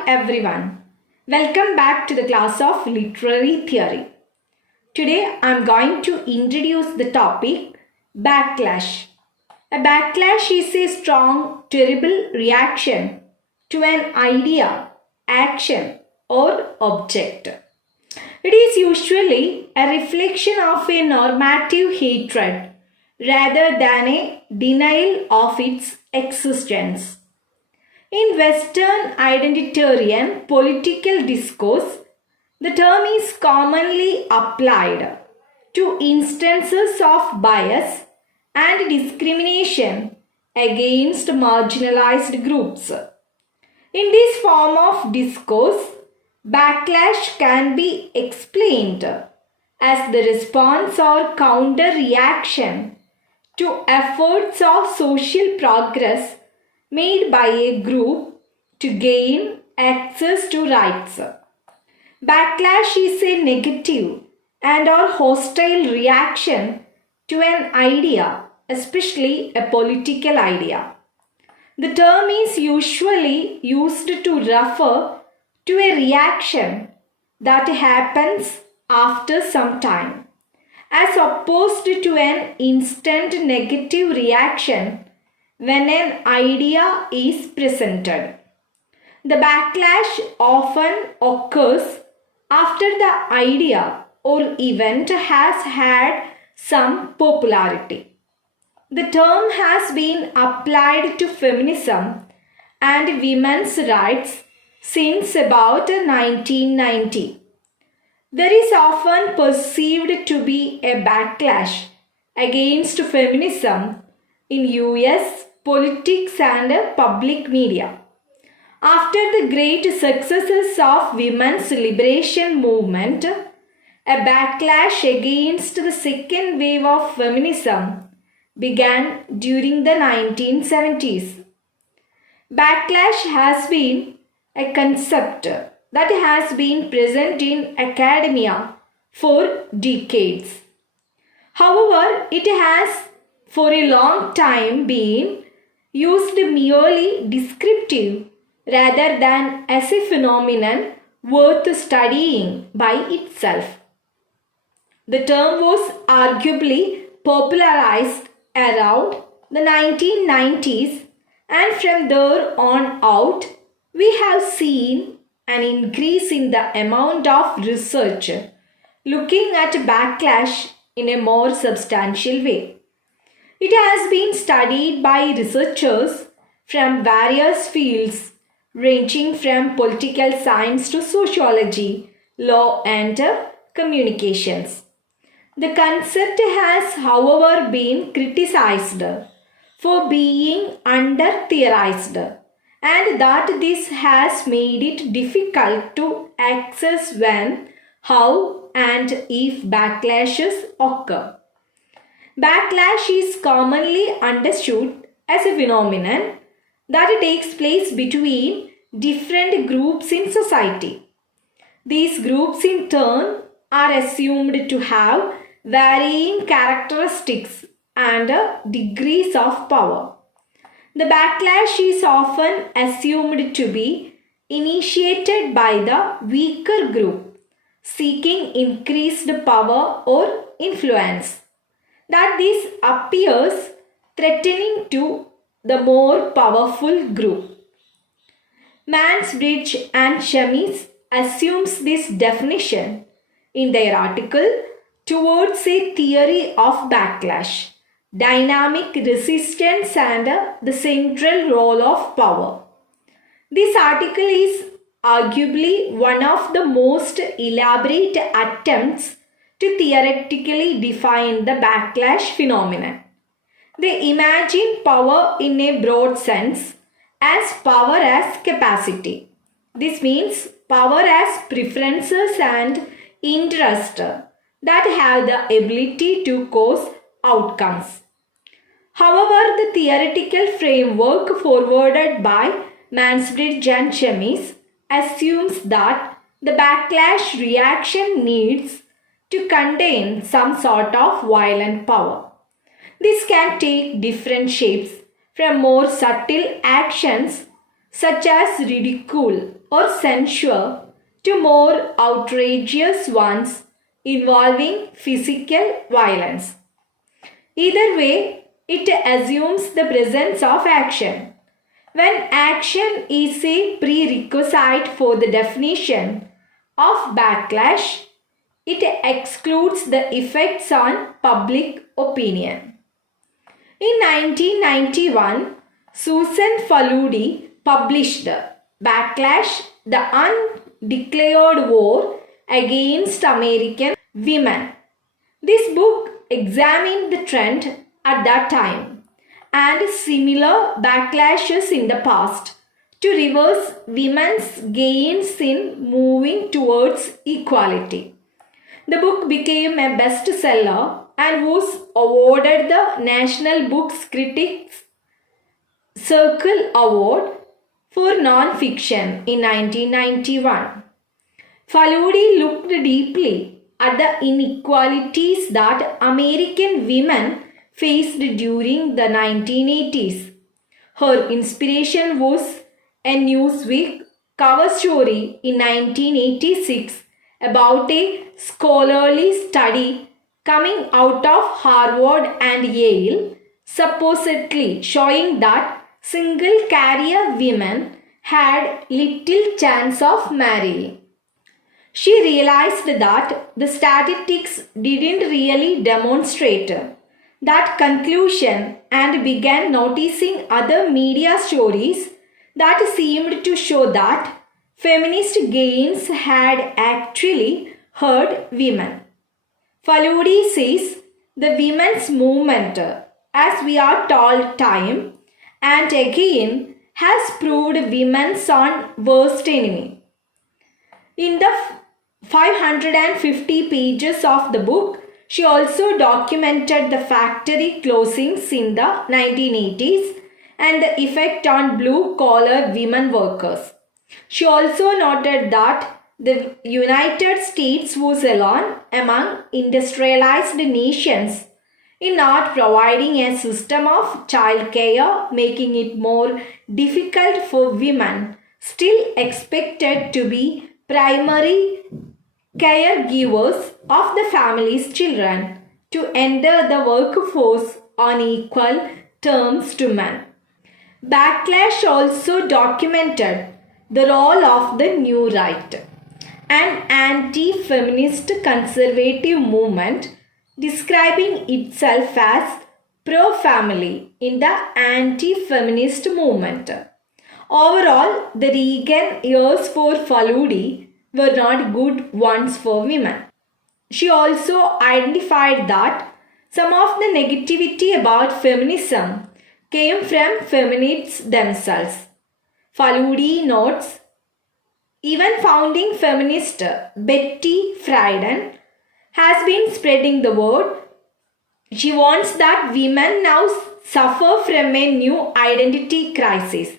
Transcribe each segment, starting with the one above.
Hi everyone. Welcome back to the class of literary theory. Today I am going to introduce the topic backlash. A backlash is a strong, terrible reaction to an idea, action, or object. It is usually a reflection of a normative hatred rather than a denial of its existence. In Western identitarian political discourse, the term is commonly applied to instances of bias and discrimination against marginalized groups. In this form of discourse, backlash can be explained as the response or counter reaction to efforts of social progress made by a group to gain access to rights. Backlash is a negative and or hostile reaction to an idea, especially a political idea. The term is usually used to refer to a reaction that happens after some time, as opposed to an instant negative reaction when an idea is presented. The backlash often occurs after the idea or event has had some popularity. The term has been applied to feminism and women's rights since about 1990. There is often perceived to be a backlash against feminism in US politics and public media. After the great successes of women's liberation movement, a backlash against the second wave of feminism began during the 1970s. Backlash has been a concept that has been present in academia for decades. However, it has for a long time been used merely descriptive rather than as a phenomenon worth studying by itself. The term was arguably popularized around the 1990s, and from there on out, we have seen an increase in the amount of research looking at backlash in a more substantial way. It has been studied by researchers from various fields ranging from political science to sociology, law, and communications. The concept has, however, been criticized for being under-theorized, and that this has made it difficult to access when, how, and if backlashes occur. Backlash is commonly understood as a phenomenon that takes place between different groups in society. These groups in turn are assumed to have varying characteristics and degrees of power. The backlash is often assumed to be initiated by the weaker group seeking increased power or influence. That this appears threatening to the more powerful group. Mansbridge and Chemis assumes this definition in their article Towards a Theory of Backlash, Dynamic Resistance and the Central Role of Power. This article is arguably one of the most elaborate attempts to theoretically define the backlash phenomenon. They imagine power in a broad sense as power as capacity. This means power as preferences and interest that have the ability to cause outcomes. However, the theoretical framework forwarded by Mansbridge and Chemis assumes that the backlash reaction needs to contain some sort of violent power. This can take different shapes, from more subtle actions such as ridicule or censure to more outrageous ones involving physical violence. Either way, it assumes the presence of action. When action is a prerequisite for the definition of backlash, it excludes the effects on public opinion. In 1991, Susan Faludi published Backlash, the Undeclared War Against American Women. This book examined the trend at that time and similar backlashes in the past to reverse women's gains in moving towards equality. The book became a bestseller and was awarded the National Books Critics Circle Award for non-fiction in 1991. Faludi looked deeply at the inequalities that American women faced during the 1980s. Her inspiration was a Newsweek cover story in 1986 about a scholarly study coming out of Harvard and Yale, supposedly showing that single career women had little chance of marrying. She realized that the statistics didn't really demonstrate that conclusion and began noticing other media stories that seemed to show that feminist gains had actually hurt women. Faludi says the women's movement, as we are told time and again, has proved women's worst enemy. In the 550 pages of the book, she also documented the factory closings in the 1980s and the effect on blue-collar women workers. She also noted that the United States was alone among industrialized nations in not providing a system of childcare, making it more difficult for women still expected to be primary caregivers of the family's children to enter the workforce on equal terms to men. Backlash also documented the role of the New Right, an anti-feminist conservative movement describing itself as pro-family in the anti-feminist movement. Overall, the Reagan years for Faludi were not good ones for women. She also identified that some of the negativity about feminism came from feminists themselves. Faludi notes, even founding feminist Betty Friedan has been spreading the word. She wants that women now suffer from a new identity crisis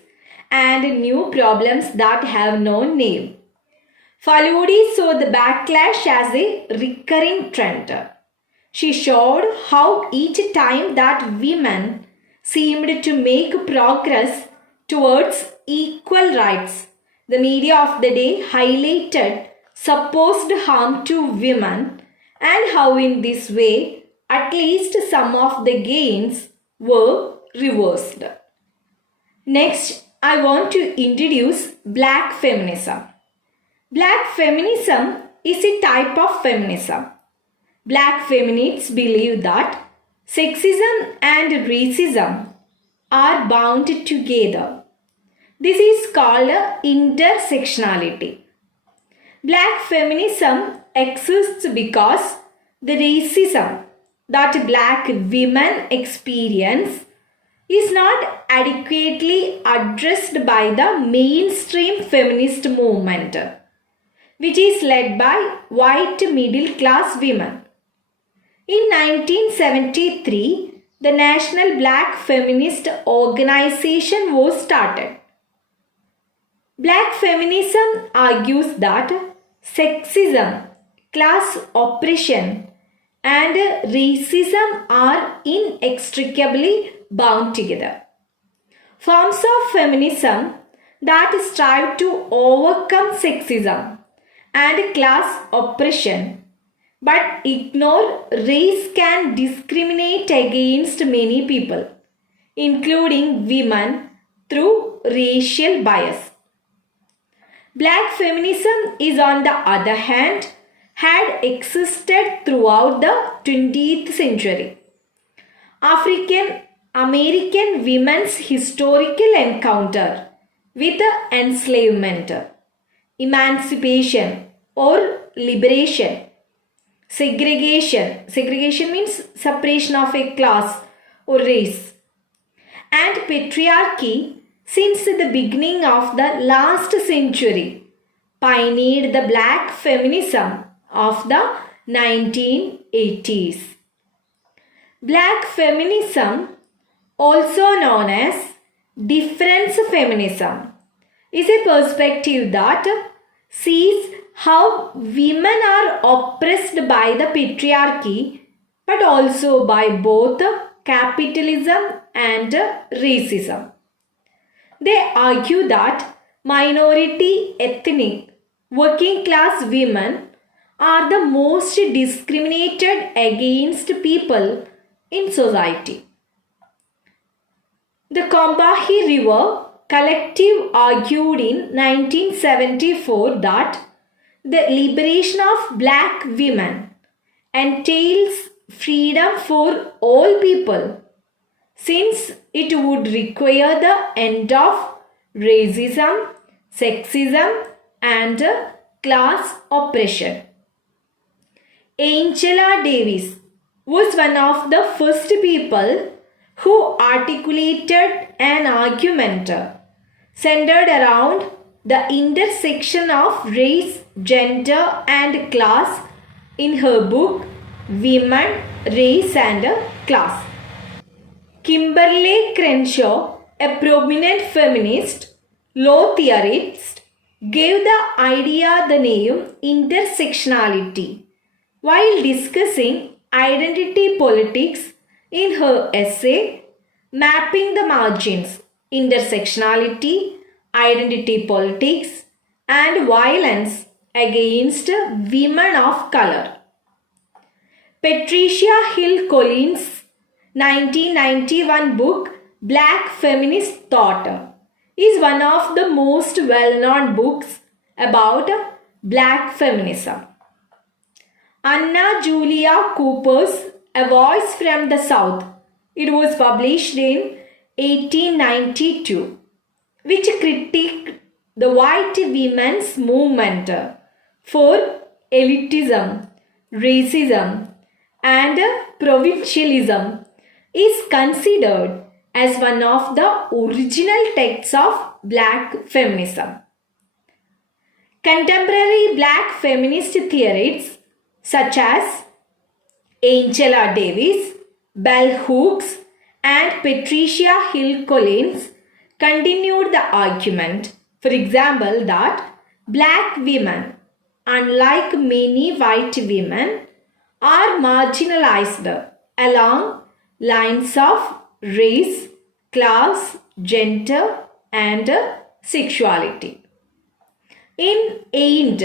and new problems that have no name. Faludi saw the backlash as a recurring trend. She showed how each time that women seemed to make progress towards equal rights, the media of the day highlighted supposed harm to women and how in this way at least some of the gains were reversed. Next, I want to introduce Black feminism. Black feminism is a type of feminism. Black feminists believe that sexism and racism are bound together. This is called intersectionality. Black feminism exists because the racism that black women experience is not adequately addressed by the mainstream feminist movement, which is led by white middle-class women. In 1973, the National Black Feminist Organization was started. Black feminism argues that sexism, class oppression, and racism are inextricably bound together. Forms of feminism that strive to overcome sexism and class oppression, but ignore race can discriminate against many people, including women, through racial bias. Black feminism is, on the other hand, had existed throughout the 20th century. African American women's historical encounter with enslavement, emancipation or liberation, segregation means separation of a class or race, and patriarchy since the beginning of the last century pioneered the black feminism of the 1980s. Black feminism, also known as difference feminism, is a perspective that sees how women are oppressed by the patriarchy but also by both capitalism and racism. They argue that minority, ethnic, working class women are the most discriminated against people in society. The Combahee River Collective argued in 1974 that the liberation of black women entails freedom for all people, since it would require the end of racism, sexism, and class oppression. Angela Davis was one of the first people who articulated an argument centered around the intersection of race, gender, and class in her book Women, Race and Class. Kimberly Crenshaw, a prominent feminist law theorist, gave the idea the name intersectionality while discussing identity politics in her essay Mapping the Margins, Intersectionality, Identity Politics, and Violence Against Women of Color. Patricia Hill Collins' 1991 book Black Feminist Thought is one of the most well-known books about black feminism. Anna Julia Cooper's A Voice from the South, it was published in 1892, which critiqued the white women's movement for elitism, racism, and provincialism, is considered as one of the original texts of black feminism. Contemporary black feminist theorists such as Angela Davis, Bell Hooks, and Patricia Hill Collins continued the argument, for example, that black women, unlike many white women, are marginalized along lines of race, class, gender, and sexuality. In Ain't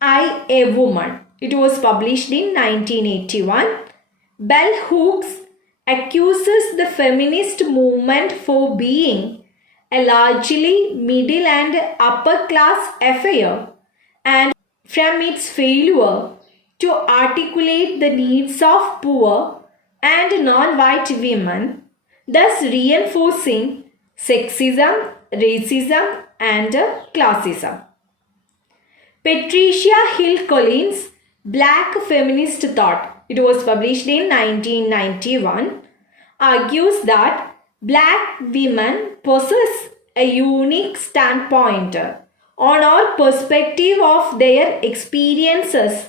I a Woman, it was published in 1981, Bell Hooks accuses the feminist movement for being a largely middle and upper class affair, and from its failure to articulate the needs of poor and non-white women, thus reinforcing sexism, racism, and classism. Patricia Hill Collins' Black Feminist Thought, it was published in 1991, argues that black women possess a unique standpoint on our perspective of their experiences,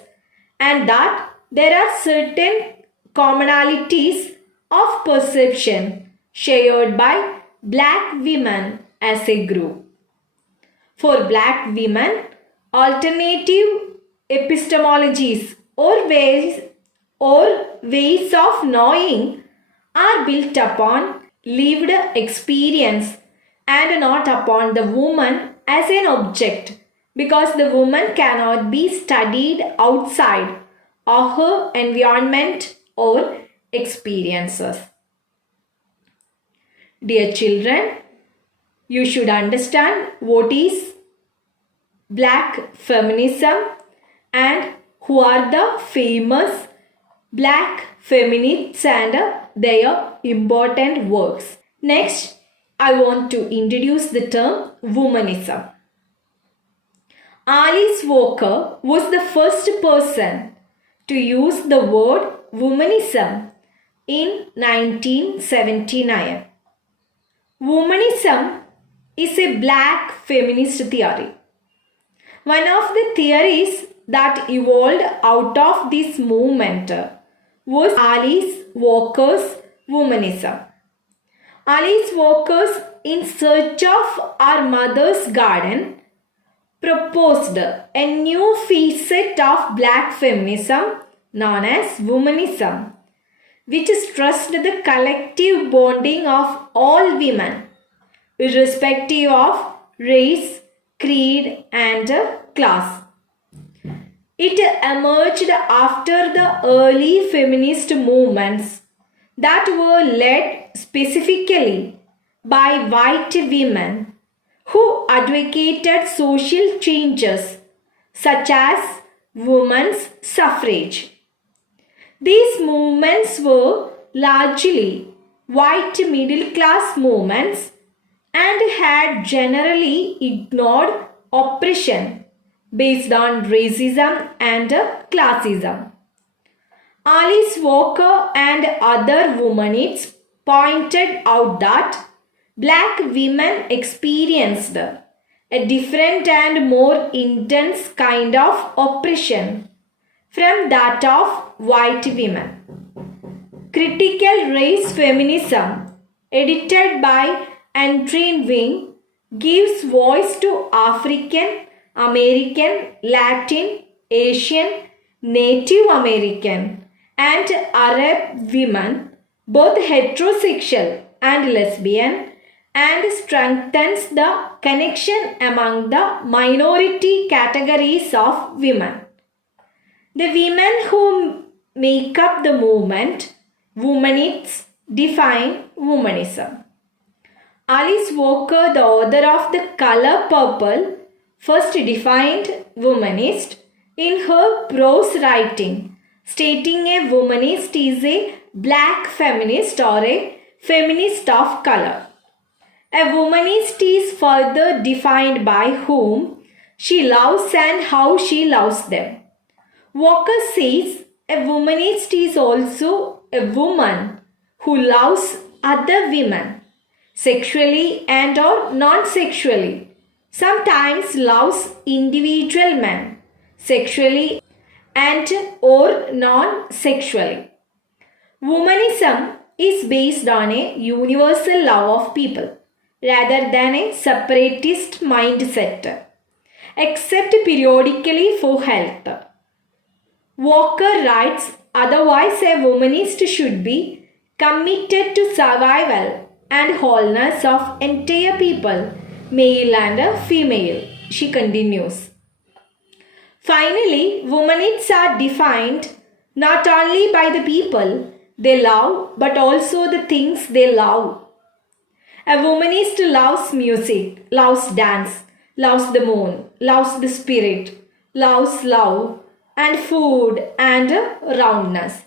and that there are certain commonalities of perception shared by black women as a group. For black women, alternative epistemologies or ways of knowing are built upon lived experience and not upon the woman as an object, because the woman cannot be studied outside of her environment or experiences. Dear children, you should understand what is black feminism and who are the famous black feminists and their important works. Next, I want to introduce the term womanism. Alice Walker was the first person to use the word womanism in 1979. Womanism is a black feminist theory. One of the theories that evolved out of this movement was Alice Walker's womanism. Alice Walker's In Search of Our Mother's Garden proposed a new facet of black feminism known as womanism, which stressed the collective bonding of all women, irrespective of race, creed, and class. It emerged after the early feminist movements that were led specifically by white women who advocated social changes such as women's suffrage. These movements were largely white middle class movements and had generally ignored oppression based on racism and classism. Alice Walker and other womanists pointed out that black women experienced a different and more intense kind of oppression from that of white women. Critical Race Feminism, edited by Andrew Wing, gives voice to African, American, Latin, Asian, Native American, and Arab women, both heterosexual and lesbian, and strengthens the connection among the minority categories of women. The women who make up the movement, womanists, define womanism. Alice Walker, the author of The Color Purple, first defined womanist in her prose writing, stating a womanist is a black feminist or a feminist of color. A womanist is further defined by whom she loves and how she loves them. Walker says a womanist is also a woman who loves other women, sexually and or non-sexually, sometimes loves individual men, sexually and or non-sexually. Womanism is based on a universal love of people rather than a separatist mindset, except periodically for health. Walker writes, otherwise a womanist should be committed to survival and wholeness of entire people, male and female. She continues. Finally, womanists are defined not only by the people they love but also the things they love. A womanist loves music, loves dance, loves the moon, loves the spirit, loves love and food and roundness,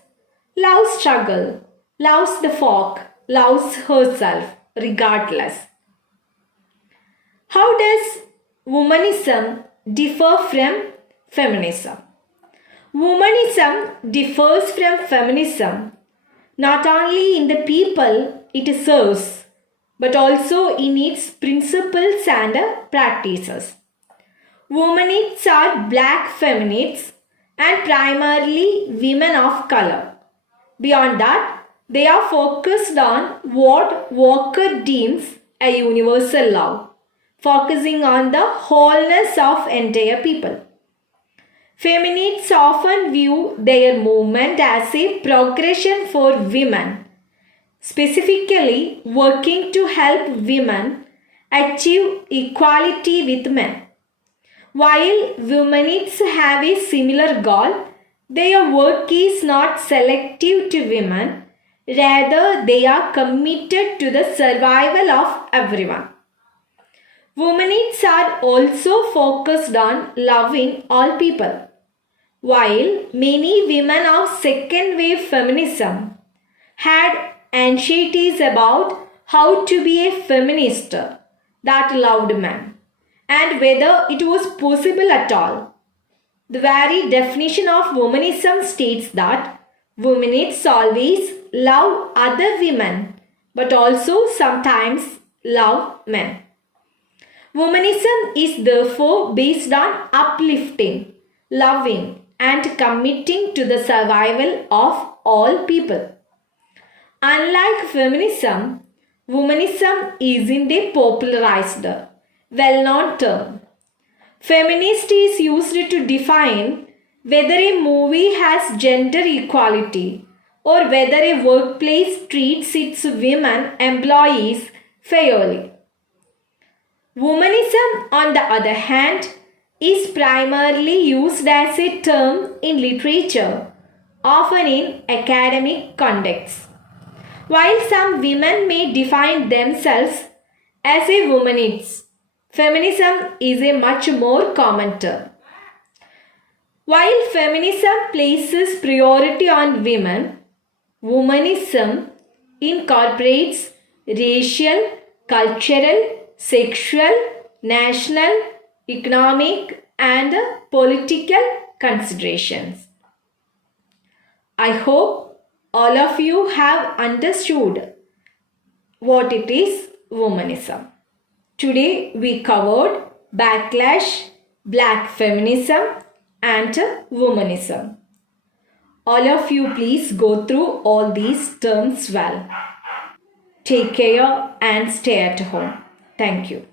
loves struggle, loves the folk, loves herself regardless. How does womanism differ from feminism? Womanism differs from feminism not only in the people it serves, but also in its principles and practices. Womanists are black feminists and primarily women of color. Beyond that, they are focused on what Walker deems a universal love, focusing on the wholeness of entire people. Feminists often view their movement as a progression for women, specifically working to help women achieve equality with men. While womanists have a similar goal, their work is not selective to women, rather, they are committed to the survival of everyone. Womanists are also focused on loving all people. While many women of second wave feminism had anxieties about how to be a feminist that loved men and whether it was possible at all, the very definition of womanism states that womanists always love other women but also sometimes love men. Womanism is therefore based on uplifting, loving, and committing to the survival of all people. Unlike feminism, womanism isn't a popularized, well-known term. Feminist is used to define whether a movie has gender equality or whether a workplace treats its women employees fairly. Womanism, on the other hand, is primarily used as a term in literature, often in academic contexts. While some women may define themselves as a womanist, feminism is a much more common term. While feminism places priority on women, womanism incorporates racial, cultural, sexual, national, economic, and political considerations. I hope all of you have understood what it is womanism. Today we covered backlash, black feminism, and womanism. All of you please go through all these terms well. Take care and stay at home. Thank you.